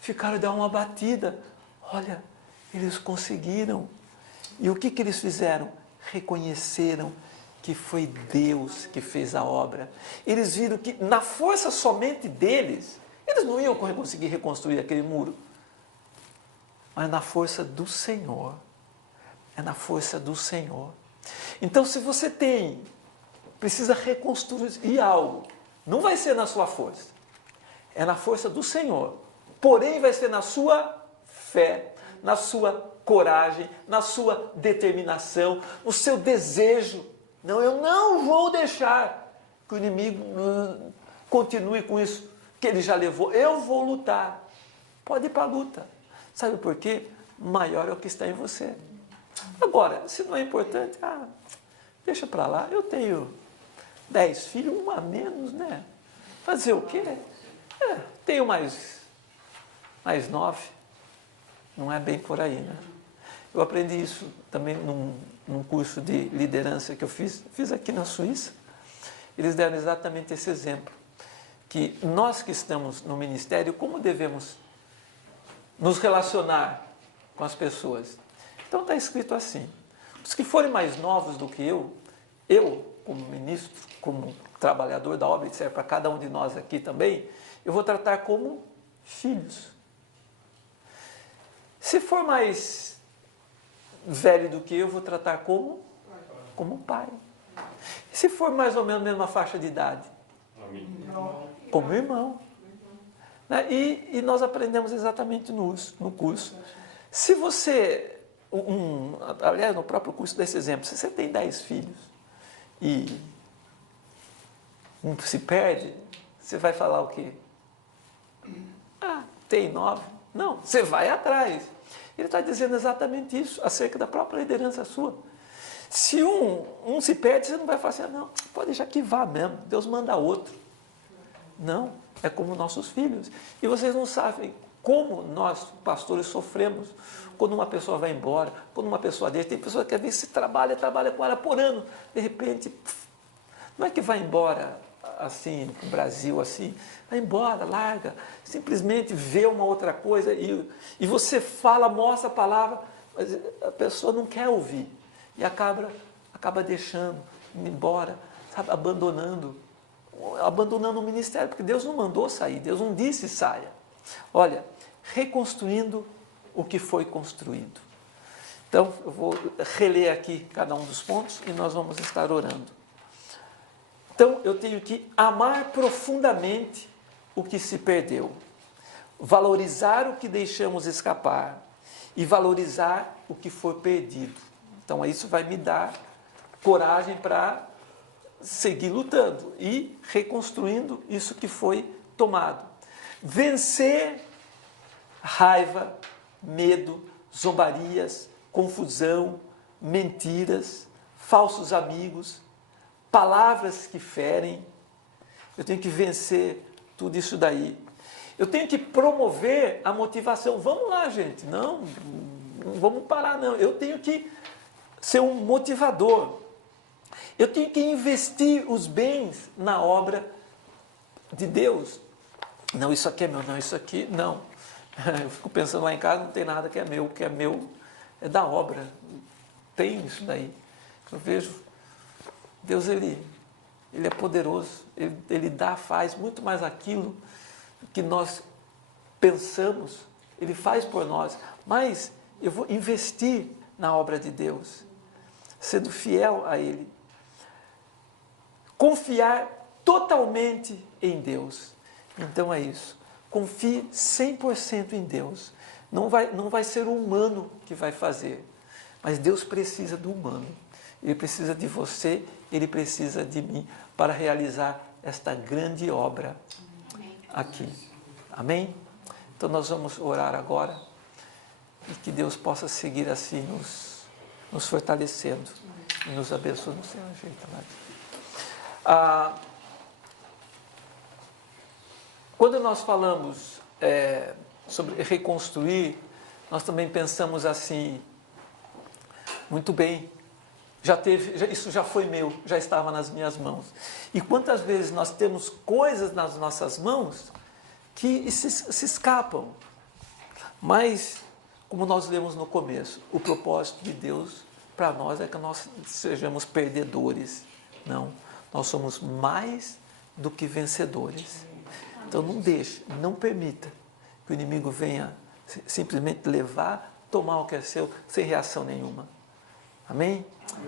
ficaram de uma batida. Olha, eles conseguiram. E o que eles fizeram? Reconheceram que foi Deus que fez a obra. Eles viram que na força somente deles, eles não iam conseguir reconstruir aquele muro. Mas na força do Senhor. É na força do Senhor. Então, se você precisa reconstruir algo, não vai ser na sua força. É na força do Senhor. Porém, vai ser na sua fé, na sua coragem, na sua determinação, no seu desejo. Não, eu não vou deixar que o inimigo continue com isso que ele já levou. Eu vou lutar. Pode ir para a luta. Sabe por quê? Maior é o que está em você. Agora, se não é importante, deixa para lá. Eu tenho 10 filhos, um a menos, né? Fazer o quê? Tenho mais 9. Não é bem por aí, né? Eu aprendi isso também num curso de liderança que eu fiz aqui na Suíça. Eles deram exatamente esse exemplo. Que nós que estamos no ministério, como devemos nos relacionar com as pessoas? Então está escrito assim: os que forem mais novos do que eu, como ministro, como trabalhador da obra, etc., para cada um de nós aqui também, eu vou tratar como filhos. Se for mais velho do que eu, vou tratar como pai. E se for mais ou menos a mesma faixa de idade? Como irmão. Né? E nós aprendemos exatamente no curso. Se você, aliás, no próprio curso desse exemplo, se você tem 10 filhos e um se perde, você vai falar o quê? Tem 9. Não, você vai atrás. Ele está dizendo exatamente isso acerca da própria liderança sua. Se um se perde, você não vai falar assim, não, pode deixar que vá mesmo, Deus manda outro. Não, é como nossos filhos. E vocês não sabem como nós, pastores, sofremos quando uma pessoa vai embora, quando uma pessoa deixa. Tem pessoa que às vezes trabalha com ela por ano, de repente, não é que vai embora assim, no Brasil assim, vai embora, larga, simplesmente vê uma outra coisa e você fala, mostra a palavra, mas a pessoa não quer ouvir e acaba deixando, indo embora, sabe, abandonando o ministério, porque Deus não mandou sair, Deus não disse saia. Olha, reconstruindo o que foi construído. Então, eu vou reler aqui cada um dos pontos e nós vamos estar orando. Então, eu tenho que amar profundamente o que se perdeu, valorizar o que deixamos escapar e valorizar o que foi perdido. Então, isso vai me dar coragem para seguir lutando e reconstruindo isso que foi tomado. Vencer raiva, medo, zombarias, confusão, mentiras, falsos amigos, palavras que ferem. Eu tenho que vencer tudo isso daí. Eu tenho que promover a motivação. Vamos lá, gente. Não vamos parar, não. Eu tenho que ser um motivador. Eu tenho que investir os bens na obra de Deus. Não, isso aqui é meu. Não, isso aqui, não. Eu fico pensando lá em casa, não tem nada que é meu. O que é meu é da obra. Tem isso daí. Eu vejo Deus, Ele é poderoso, Ele faz muito mais aquilo que nós pensamos, Ele faz por nós, mas eu vou investir na obra de Deus. sendo fiel a Ele. Confiar totalmente em Deus. Então é isso. Confie 100% em Deus. Não vai ser o humano que vai fazer, mas Deus precisa do humano. Ele precisa de você, Ele precisa de mim para realizar esta grande obra aqui. Amém? Então nós vamos orar agora e que Deus possa seguir assim nos fortalecendo e nos abençoando. Não sei onde ele está lá. Quando nós falamos sobre reconstruir, nós também pensamos assim, muito bem, isso já foi meu, já estava nas minhas mãos. E quantas vezes nós temos coisas nas nossas mãos que se escapam. Mas, como nós lemos no começo, o propósito de Deus para nós é que nós sejamos perdedores. Não, nós somos mais do que vencedores. Então não deixe, não permita que o inimigo venha simplesmente levar, tomar o que é seu, sem reação nenhuma. Amém?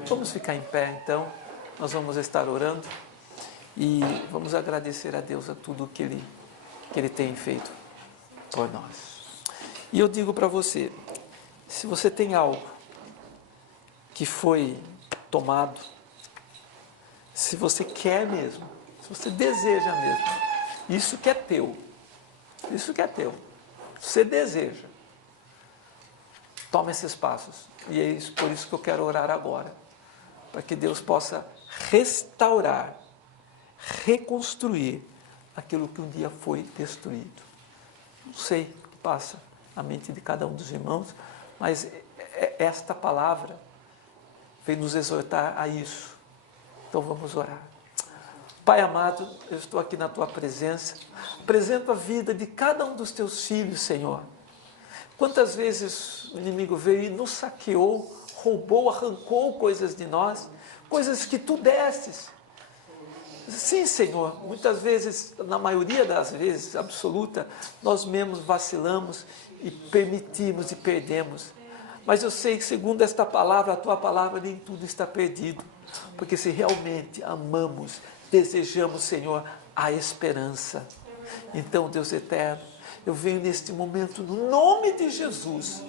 Vamos ficar em pé, então. Nós vamos estar orando e vamos agradecer a Deus a tudo que Ele tem feito por nós. E eu digo para você, se você tem algo que foi tomado, se você quer mesmo, se você deseja mesmo, isso que é teu, você deseja, toma esses passos. E é por isso que eu quero orar agora, para que Deus possa restaurar, reconstruir aquilo que um dia foi destruído. Não sei o que passa na mente de cada um dos irmãos, mas esta palavra vem nos exortar a isso. Então vamos orar. Pai amado, eu estou aqui na Tua presença, apresento a vida de cada um dos Teus filhos, Senhor. Quantas vezes o inimigo veio e nos saqueou, roubou, arrancou coisas de nós, coisas que Tu destes. Sim, Senhor, muitas vezes, na maioria das vezes, absoluta, nós mesmos vacilamos e permitimos e perdemos. Mas eu sei que, segundo esta palavra, a Tua palavra, nem tudo está perdido. Porque se realmente amamos, desejamos, Senhor, a esperança. Então, Deus eterno, eu venho neste momento, no nome de Jesus,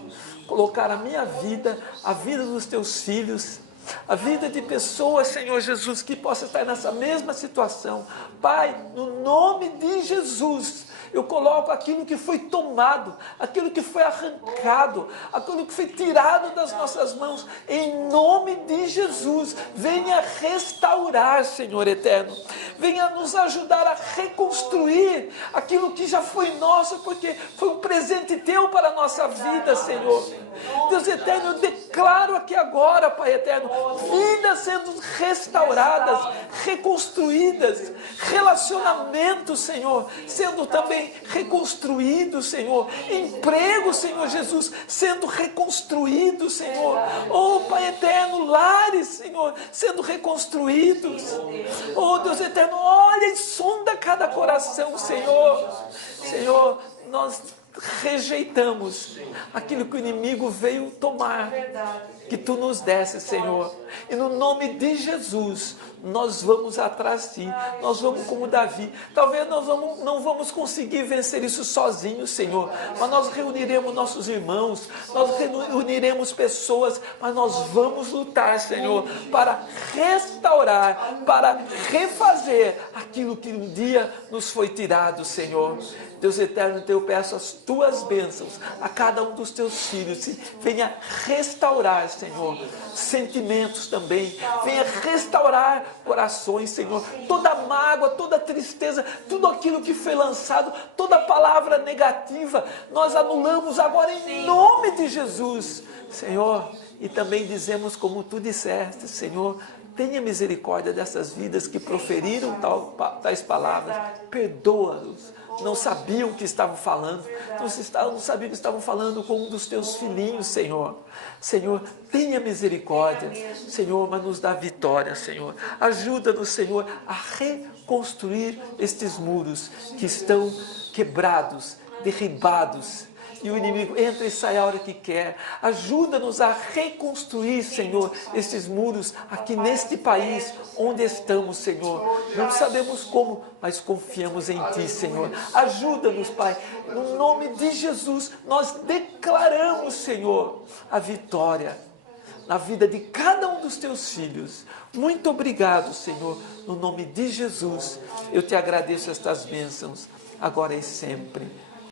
colocar a minha vida, a vida dos Teus filhos, a vida de pessoas, Senhor Jesus, que possa estar nessa mesma situação. Pai, no nome de Jesus, eu coloco aquilo que foi tomado, aquilo que foi arrancado, aquilo que foi tirado das nossas mãos, em nome de Jesus. Venha restaurar, Senhor eterno, venha nos ajudar a reconstruir aquilo que já foi nosso, porque foi um presente Teu para a nossa vida, Senhor. Deus eterno, eu declaro aqui agora, Pai eterno, vidas sendo restauradas, reconstruídas, relacionamentos, Senhor, sendo também reconstruídos, Senhor, emprego, Senhor Jesus, sendo reconstruído, Senhor, oh Pai eterno, lares, Senhor, sendo reconstruídos, oh Deus eterno, olha e sonda cada coração, Senhor, nós rejeitamos aquilo que o inimigo veio tomar, que Tu nos desse, Senhor, e no nome de Jesus nós vamos atrás de Ti, nós vamos como Davi. Talvez nós não vamos conseguir vencer isso sozinhos, Senhor, mas nós reuniremos nossos irmãos, nós reuniremos pessoas, mas nós vamos lutar, Senhor, para restaurar, para refazer aquilo que um dia nos foi tirado, Senhor. Deus eterno, eu peço as Tuas bênçãos a cada um dos Teus filhos. Venha restaurar, Senhor, sentimentos também. Venha restaurar corações, Senhor. Toda mágoa, toda tristeza, tudo aquilo que foi lançado, toda palavra negativa, nós anulamos agora em nome de Jesus, Senhor. E também dizemos como Tu disseste, Senhor, tenha misericórdia dessas vidas que proferiram tais palavras. Perdoa-os. Não sabiam o que estavam falando, não sabiam que estavam falando com um dos Teus filhinhos, Senhor. Senhor, tenha misericórdia, Senhor, mas nos dá vitória, Senhor. Ajuda-nos, Senhor, a reconstruir estes muros que estão quebrados, derribados, e o inimigo entra e sai a hora que quer. Ajuda-nos a reconstruir, Senhor, esses muros aqui neste país onde estamos, Senhor. Não sabemos como, mas confiamos em Ti, Senhor. Ajuda-nos, Pai. No nome de Jesus, nós declaramos, Senhor, a vitória na vida de cada um dos Teus filhos. Muito obrigado, Senhor. No nome de Jesus, eu Te agradeço estas bênçãos, agora e sempre.